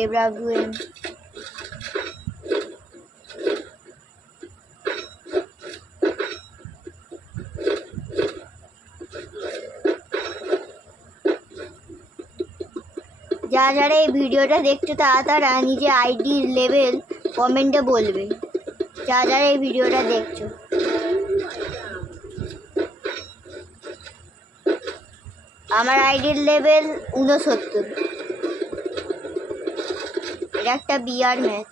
AWM যারা যারা এই ভিডিওটা দেখছো তারা নিজে আইডি লেভেল কমেন্টে বলবে। যারা যারা এই ভিডিওটা দেখছো, আমার আইডির লেভেল 69। এটা একটা বিআর ম্যাচ।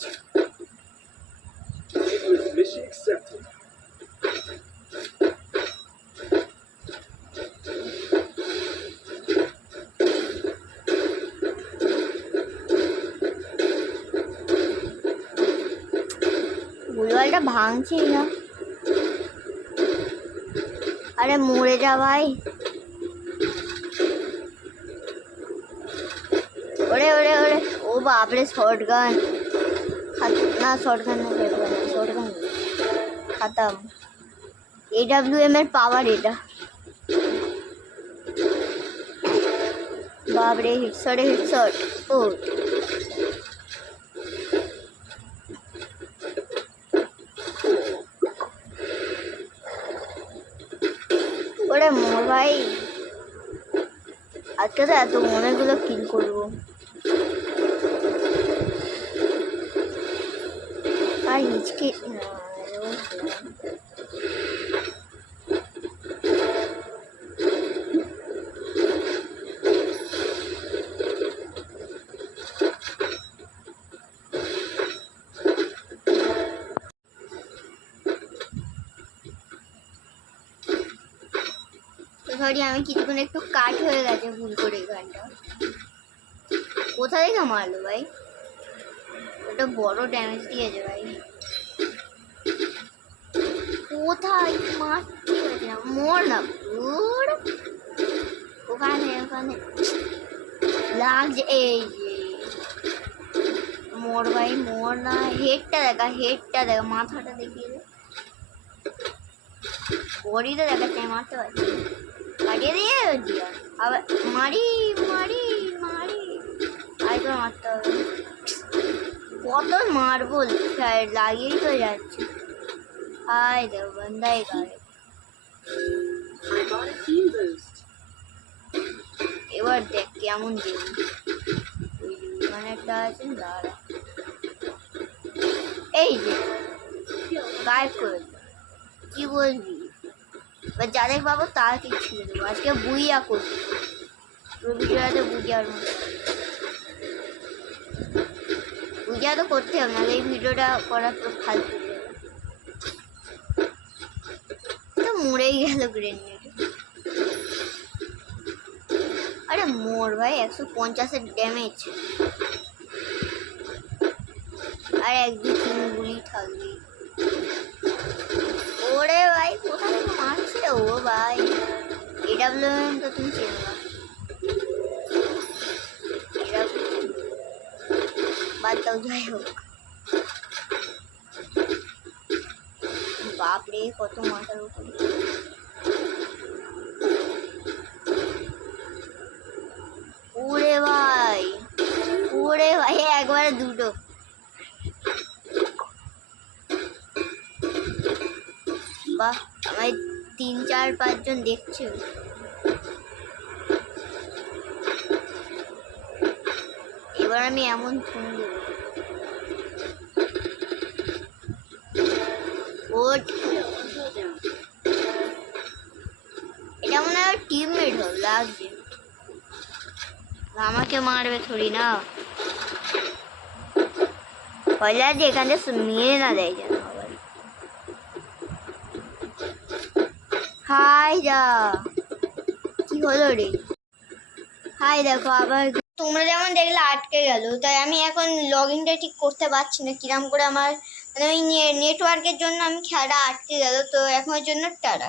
বুলওয়ালটা ভাঙছি না। আরে মরে যা ভাই। ওরে ওরে ওরে, ও বাপরে শর্ট গান না, শর্ট গান না, শর্ট গান খতম। AWM এর পাওয়ার এটা। বাপরে হিটশটে হিটশট। ও ওরে মোর ভাই, আজকে তো এত অনেকগুলো কিল করবো। আর হিচকে সরি, আমি কিছুক্ষণ একটু কাট হয়ে গেছে ভুল করে। গানটা কোথা থেকে মারলো ভাই? ওটা বড় ড্যামেজ দিয়েছে ভাই। কোথায় মারতে গেছে? মোর না পুর ওখানে ওখানে লাগছে। এই যে মোর ভাই, মোর না। হেডটা দেখা, হেডটা দেখা, মাথাটা দেখিয়ে দে। বডিটা দেখাচ্ছে, আমি মারতে পারছি। কাটিয়ে দিয়ে দিয়া আবার মারি মারি মারি, আরেকবার মারতে হবে। কত মারবো, লাগিয়েই তো যাচ্ছে। হাই দেব বন্দাই করে। এবার দেখ কেমন দেব। ওইখানে একটা আছে, দাঁড়া। এই যে গায়েব করে কি বলবি? এবার যাদের পাবো তাকে ছেড়ে দেবো। আজকে বুইয়া করবো, ভিডিওতে বুঝিয়ার মতো। বুঝিয়া তো করতে হবে না, এই ভিডিওটা করার তো ফালতু। তো মরেই গেল গ্রেনেড। আরে মোর ভাই, 150-এর ড্যামেজ। আর 1-2-3 গুলি থাকবে। ওরে ভাই, কোথা থেকে মারছে ও ভাই? AWM তো তুমি চেনো না। বাদ দাও, যাই হোক। বাপরে কত মাথার উপরে। ওরে ভাই, ওরে ভাই, একবারে দুটো। বাহ, আমার 3-4-5 জন দেখছে। এবার আমি এমন ফোন দেব। এটা মনে হয় টিমমেট হবে লাগছে। আমাকে মারবে থোড়ি না। পয়লা যে এখানে মেরে না দেয় যেন। হাই যা, কি হলো রে? হাই দেখো আবার তোমরা যেমন দেখলে আটকে গেল। তাই আমি এখন লগ ইনটা ঠিক করতে পারছি না। কিরম করে আমার মানে ওই নেটওয়ার্কের জন্য আমি খেলাটা আটকে গেল। তো এখনের জন্য টাটা।